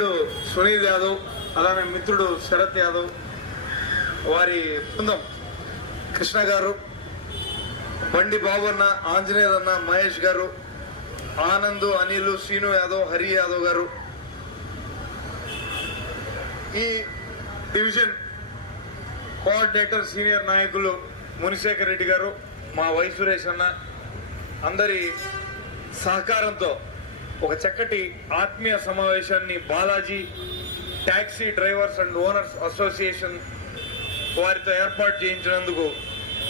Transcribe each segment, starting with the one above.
సునీల్ యాదవ్, అలానే మిత్రుడు శరత్ యాదవ్, వారి బృందం కృష్ణ గారు, బండి బాబన్న, ఆంజనేయులు అన్న, మహేష్ గారు, ఆనంద్, అనిల్, శ్రీను యాదవ్, హరి యాదవ్ గారు, ఈ డివిజన్ కోఆర్డినేటర్ సీనియర్ నాయకులు మునిశేఖర్ రెడ్డి గారు, మా వై సురేష్ అన్న, అందరి సహకారంతో ఒక చక్కటి ఆత్మీయ సమావేశాన్ని Balaji taxi drivers and owners association వారితో ఏర్పాటు చేయించినందుకు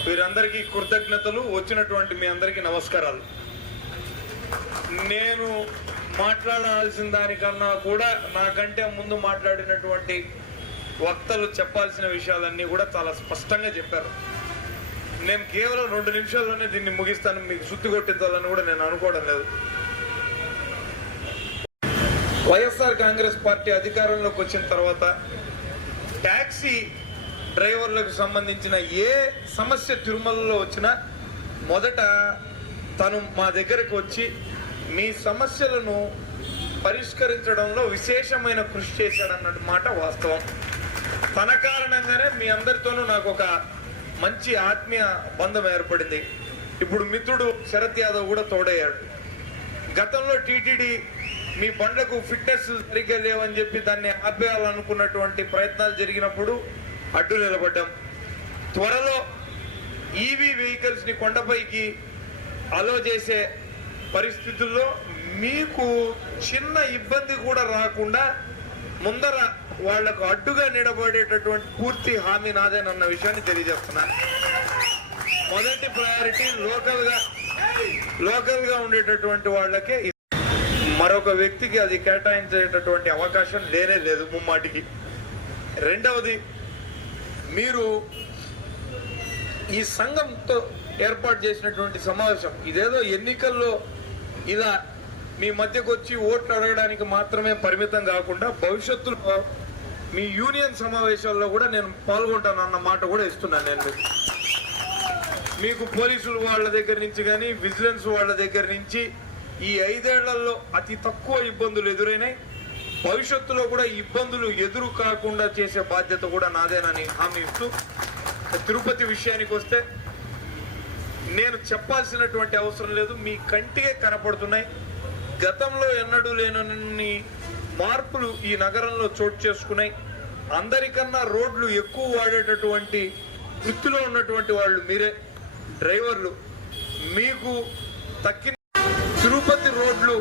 వీరందరికీ కృతజ్ఞతలు. వచ్చినటువంటి మీ అందరికీ నమస్కారాలు. నేను మాట్లాడాల్సిన దానికన్నా కూడా నాకంటే ముందు మాట్లాడినటువంటి వక్తలు చెప్పాల్సిన విషయాలన్నీ కూడా చాలా స్పష్టంగా చెప్పారు. నేను కేవలం 2 నిమిషాల్లోనే దీన్ని ముగిస్తాను, మీకు సుత్తి కొట్టించాలని కూడా నేను అనుకోవడం లేదు. వైఎస్ఆర్ కాంగ్రెస్ పార్టీ అధికారంలోకి వచ్చిన తర్వాత ట్యాక్సీ డ్రైవర్లకు సంబంధించిన ఏ సమస్య తిరుమలలో వచ్చినా మొదట తను మా దగ్గరకు వచ్చి మీ సమస్యలను పరిష్కరించడంలో విశేషమైన కృషి చేశాడన్న మాట వాస్తవం. తన కారణంగానే మీ అందరితోనూ నాకు ఒక మంచి ఆత్మీయ బంధం ఏర్పడింది. ఇప్పుడు మిత్రుడు శరత్ యాదవ్ కూడా తోడయ్యాడు. గతంలో టీటీడీ మీ బండ్లకు ఫిట్నెస్ సరిగ్గా లేవని చెప్పి దాన్ని ఆపేయాలనుకున్నటువంటి ప్రయత్నాలు జరిగినప్పుడు అడ్డు నిలబడ్డాం. త్వరలో ఈవీ వెహికల్స్ ని కొండపైకి అలో చేసే పరిస్థితుల్లో మీకు చిన్న ఇబ్బంది కూడా రాకుండా ముందర వాళ్లకు అడ్డుగా నిలబడేటటువంటి పూర్తి హామీ నాదేనన్న విషయాన్ని తెలియజేస్తున్నా. మొదటి ప్రయారిటీ లోకల్ గా ఉండేటటువంటి వాళ్ళకే, మరొక వ్యక్తికి అది కేటాయించేటటువంటి అవకాశం లేనే లేదు ముమ్మాటికి. రెండవది, మీరు ఈ సంఘంతో ఏర్పాటు చేసినటువంటి సమావేశం ఇదేదో ఎన్నికల్లో ఇలా మీ మధ్యకు వచ్చి ఓట్లు అడగడానికి మాత్రమే పరిమితం కాకుండా భవిష్యత్తులో మీ యూనియన్ సమావేశాల్లో కూడా నేను పాల్గొంటానన్న మాట కూడా ఇస్తున్నాను. నేను మీకు పోలీసులు వాళ్ళ దగ్గర నుంచి కానీ విజిలెన్స్ వాళ్ళ దగ్గర నుంచి ఈ 5 ఏళ్లలో అతి తక్కువ ఇబ్బందులు ఎదురైనాయి. భవిష్యత్తులో కూడా ఇబ్బందులు ఎదురు కాకుండా చేసే బాధ్యత కూడా నాదేనని హామీ ఇస్తూ, తిరుపతి విషయానికి వస్తే నేను చెప్పాల్సినటువంటి అవసరం లేదు, మీ కంటికే కనపడుతున్నాయి. గతంలో ఎన్నడూ లేనన్ని మార్పులు ఈ నగరంలో చోటు చేసుకున్నాయి. అందరికన్నా రోడ్లు ఎక్కువ వాడేటటువంటి వృత్తిలో ఉన్నటువంటి వాళ్ళు మీరే డ్రైవర్లు. మీకు తక్కిన తిరుపతి రోడ్లు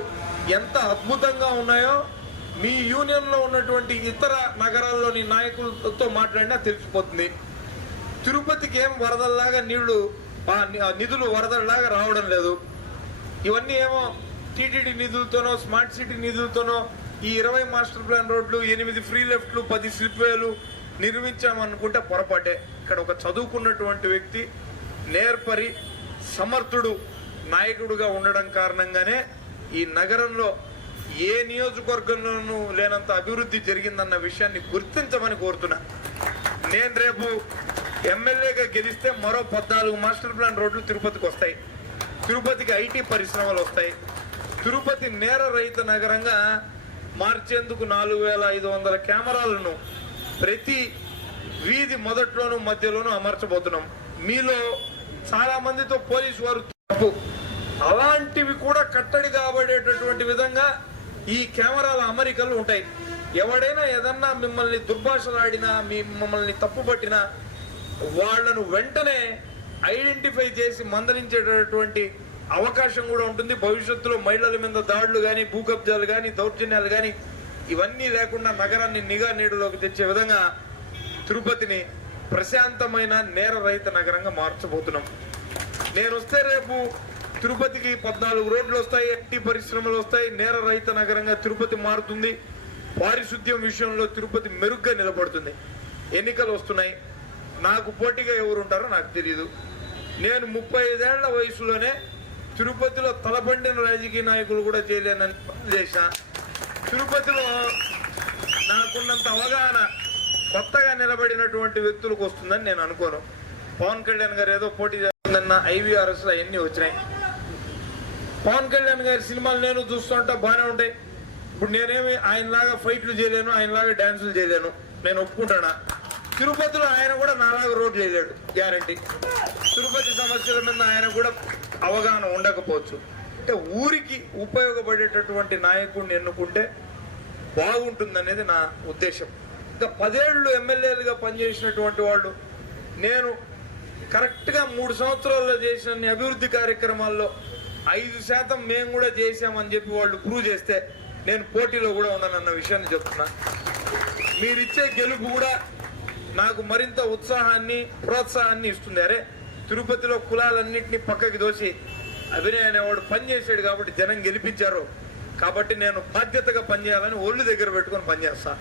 ఎంత అద్భుతంగా ఉన్నాయో మీ యూనియన్ లో ఉన్నటువంటి ఇతర నగరాల్లోని నాయకులతో మాట్లాడినా తెలిసిపోతుంది. తిరుపతికి ఏం వరదల్లాగా నిధులు వరదల్లాగా రావడం లేదు. ఇవన్నీ ఏమో టీటీడీ నిధులతోనో స్మార్ట్ సిటీ నిధులతోనో ఈ 20 మాస్టర్ ప్లాన్ రోడ్లు, 8 ఫ్రీ లెఫ్ట్లు, 10 స్లిప్ వేలు నిర్మించామనుకుంటే పొరపాటే. ఇక్కడ ఒక చదువుకున్నటువంటి వ్యక్తి, నేర్పరి, సమర్థుడు నాయకుడుగా ఉండడం కారణంగానే ఈ నగరంలో ఏ నియోజకవర్గంలోనూ లేనంత అభివృద్ధి జరిగిందన్న విషయాన్ని గుర్తించమని కోరుతున్నా. నేను రేపు ఎమ్మెల్యేగా గెలిస్తే మరో 14 మాస్టర్ ప్లాన్ రోడ్లు తిరుపతికి వస్తాయి. తిరుపతికి ఐటీ పరిశ్రమలు వస్తాయి. తిరుపతి నేర రహిత నగరంగా మార్చేందుకు 4500 కెమెరాలను ప్రతి వీధి మొదట్లోనూ మధ్యలోనూ అమర్చబోతున్నాం. మీలో చాలా మందితో పోలీసు వారు తప్పు, అలాంటివి కూడా కట్టడి కాబడేటటువంటి విధంగా ఈ కెమెరాల అమరికలు ఉంటాయి. ఎవడైనా ఏదన్నా మిమ్మల్ని దుర్భాషలాడినా, మిమ్మల్ని తప్పుపట్టినా వాళ్లను వెంటనే ఐడెంటిఫై చేసి మందలించేటటువంటి అవకాశం కూడా ఉంటుంది. భవిష్యత్తులో మహిళల మీద దాడులు కానీ, భూకబ్జాలు కానీ, దౌర్జన్యాలు కానీ ఇవన్నీ లేకుండా నగరాన్ని నిఘా నీడలోకి తెచ్చే విధంగా తిరుపతిని ప్రశాంతమైన నేర రహిత నగరంగా మార్చబోతున్నాం. నేను వస్తే రేపు తిరుపతికి 14 రోడ్లు వస్తాయి, ఐటీ పరిశ్రమలు వస్తాయి, నేర రహిత నగరంగా తిరుపతి మారుతుంది. పారిశుద్ధ్యం విషయంలో తిరుపతి మెరుగ్గా నిలబడుతుంది. ఎన్నికలు వస్తున్నాయి, నాకు పోటీగా ఎవరు ఉంటారో నాకు తెలియదు. నేను 35 ఏళ్ల వయసులోనే తిరుపతిలో తలబండిన రాజకీయ నాయకులు కూడా చేయలేనని చేశా. తిరుపతిలో నాకున్నంత అవగాహన కొత్తగా నిలబడినటువంటి వ్యక్తులకు వస్తుందని నేను అనుకోను. పవన్ కళ్యాణ్ గారు ఏదో పోటీ చేస్తుందన్న IVRS అవన్నీ వచ్చినాయి. పవన్ కళ్యాణ్ గారి సినిమాలు నేను చూస్తుంటా బాగానే ఉంటాయి. ఇప్పుడు నేనేమి ఆయనలాగా ఫైట్లు చేయలేను, ఆయనలాగా డాన్సులు చేయలేను, నేను ఒప్పుకుంటానా? తిరుపతిలో ఆయన కూడా నాలాగా రోడ్లు వేయలేడు, గ్యారంటీ. తిరుపతి సమస్యల మీద ఆయన కూడా అవగాహన ఉండకపోవచ్చు. అంటే ఊరికి ఉపయోగపడేటటువంటి నాయకుడిని ఎన్నుకుంటే బాగుంటుందనేది నా ఉద్దేశం. ఇంకా 10 ఏళ్ళు ఎమ్మెల్యేలుగా పనిచేసినటువంటి వాళ్ళు, నేను కరెక్ట్గా 3 సంవత్సరాల్లో చేసిన అభివృద్ధి కార్యక్రమాల్లో 5% మేము కూడా చేశామని చెప్పి వాళ్ళు ప్రూవ్ చేస్తే నేను పోటీలో కూడా ఉన్నానన్న విషయాన్ని చెప్తున్నా. మీరిచ్చే గెలుపు కూడా నాకు మరింత ఉత్సాహాన్ని, ప్రోత్సాహాన్ని ఇస్తుంది. అరే, తిరుపతిలో కులాలన్నింటినీ పక్కకి దోసి అభినయ్ అనేవాడు పనిచేసాడు కాబట్టి జనం గెలిపించారు, కాబట్టి నేను బాధ్యతగా పనిచేయాలని ఒళ్ళు దగ్గర పెట్టుకొని పనిచేస్తా.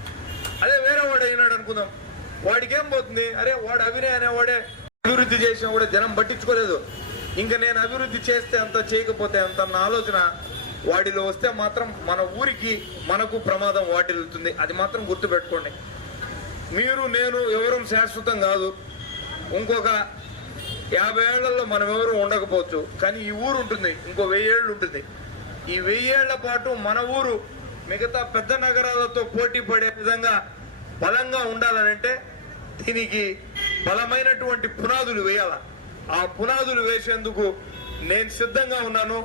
అదే వేరే వాడు అయినాడు అనుకుందాం, వాడికి ఏం పోతుంది? అరే, వాడు అభినయ్ అనేవాడే అభివృద్ధి చేసినా కూడా జనం పట్టించుకోలేదు, ఇంకా నేను అభివృద్ధి చేస్తే అంత, చేయకపోతే అంత అన్న ఆలోచన వాడిలో వస్తే మాత్రం మన ఊరికి, మనకు ప్రమాదం వాటిల్లుతుంది. అది మాత్రం గుర్తుపెట్టుకోండి. మీరు, నేను ఎవరూ శాశ్వతం కాదు. ఇంకొక 50 ఏళ్లలో మనం ఎవరు ఉండకపోవచ్చు, కానీ ఈ ఊరు ఉంటుంది, ఇంకో 1000 ఏళ్ళు ఉంటుంది. ఈ 1000 ఏళ్ల పాటు మన ఊరు మిగతా పెద్ద నగరాలతో పోటీ పడే విధంగా బలంగా ఉండాలనంటే దీనికి బలమైనటువంటి పునాదులు వేయాల. ఆ పునాదులు వేసేందుకు నేను సిద్ధంగా ఉన్నాను.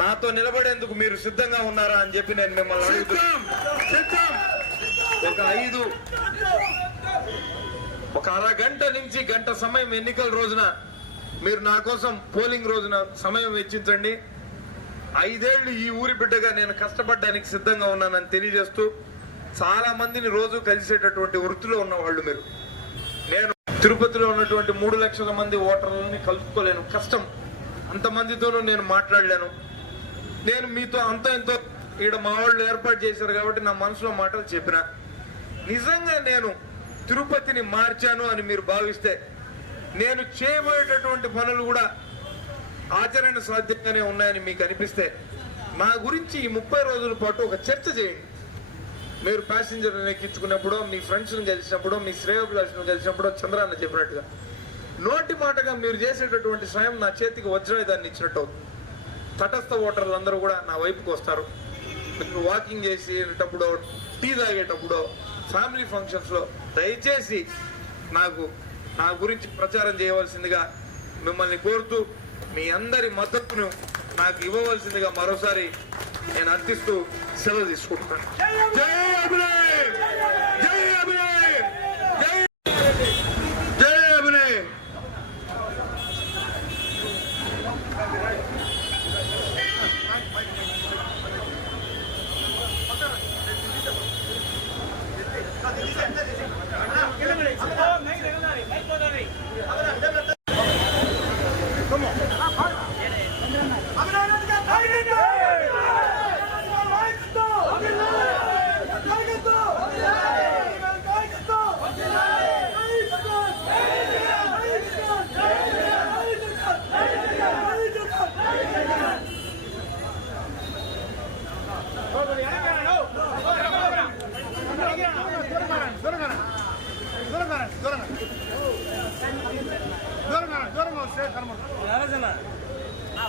నాతో నిలబడేందుకు మీరు సిద్ధంగా ఉన్నారా అని చెప్పి నేను మిమ్మల్ని అడుగుతున్నాను. ఒక అరగంట నుంచి గంట సమయం ఎన్నికల రోజున మీరు నా కోసం పోలింగ్ రోజున సమయం వెచ్చించండి. 5 ఏళ్లు ఈ ఊరి బిడ్డగా నేను కష్టపడడానికి సిద్ధంగా ఉన్నానని తెలియజేస్తూ, చాలా మందిని రోజు కలిసేటటువంటి వృత్తిలో ఉన్నవాళ్ళు మీరు. నేను తిరుపతిలో ఉన్నటువంటి 3 లక్షల మంది ఓటర్లని కలుపుకోలేను, కష్టం. అంతమందితోనూ నేను మాట్లాడలేను. నేను మీతో అంత ఎంతో ఇక్కడ మా వాళ్ళు ఏర్పాటు చేశారు కాబట్టి నా మనసులో మాటలు చెప్పిన. నిజంగా నేను తిరుపతిని మార్చాను అని మీరు భావిస్తే, నేను చేయబోయేటటువంటి పనులు కూడా ఆచరణ సాధ్యంగానే ఉన్నాయని మీకు అనిపిస్తే, నా గురించి ఈ 30 రోజుల పాటు ఒక చర్చ చేయండి. మీరు ప్యాసింజర్ ఎక్కించుకున్నప్పుడు, మీ ఫ్రెండ్స్ని కలిసినప్పుడు, మీ శ్రేయోభిలాషులను కలిసినప్పుడు, చంద్రాన్న చెప్పినట్టుగా నోటి మాటగా మీరు చేసేటటువంటి సాయం నా చేతికి వజ్రాయుధాన్ని ఇచ్చినట్టు అవుతుంది. తటస్థ ఓటర్లు అందరూ కూడా నా వైపుకి వస్తారు. మీరు వాకింగ్ చేసేటప్పుడు, టీ తాగేటప్పుడు, ఫ్యామిలీ ఫంక్షన్స్లో దయచేసి నాకు నా గురించి ప్రచారం చేయవలసిందిగా మిమ్మల్ని కోరుతూ, మీ అందరి మద్దతును నాకు ఇవ్వవలసిందిగా మరోసారి నేను అర్థిస్తూ సెలవు తీసుకుంటున్నాను. జై అభినయ్! జై అభినయ్! జై అభినయ్!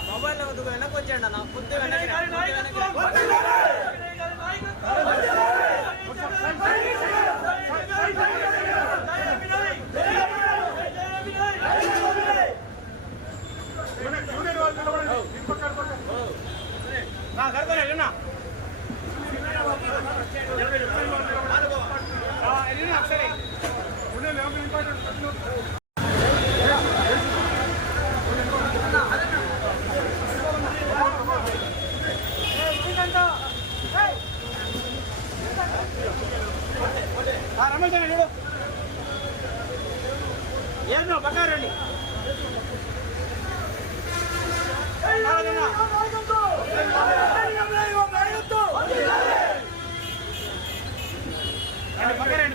మొబైల్ వెనక్కి వచ్చాడు నా పొద్దు ಏನು ಬಕಾರಂಡಿ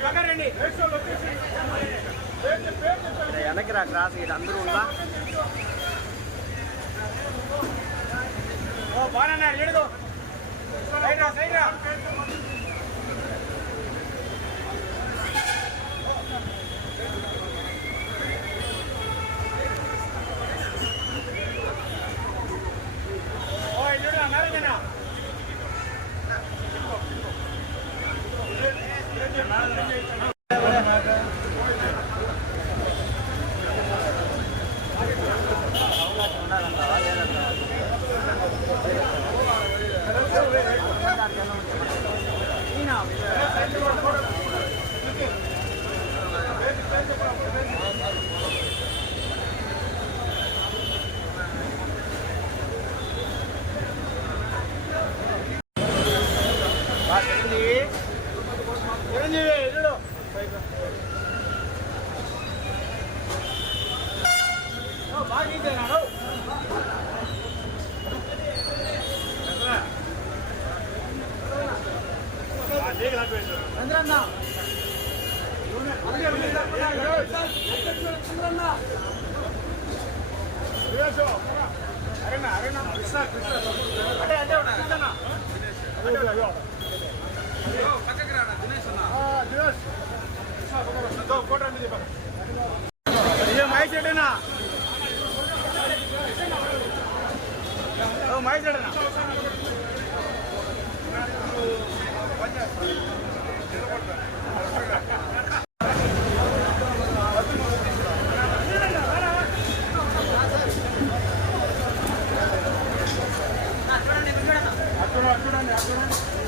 బకారండి వెనక్కి రా క్రాస్ ఇది అందరూ ఉందా ఓ బాగా ఎడుగు సైడ్ రా సైడ్ రా ఓ ఎడుగు నారాయణ చిరంజీవి చూడు బాగా తీసేనాడు చంద్రన్న అరేనా అరేనా అంటే అంటే కృష్ణ పక్కకి రానా దినేష్ అన్న దినేష్ ఫోటో అండి చెప్పండి ఇదే మహేష్ రెడ్డినా మహేష్ రెడ్డినా చూడండి చూడండి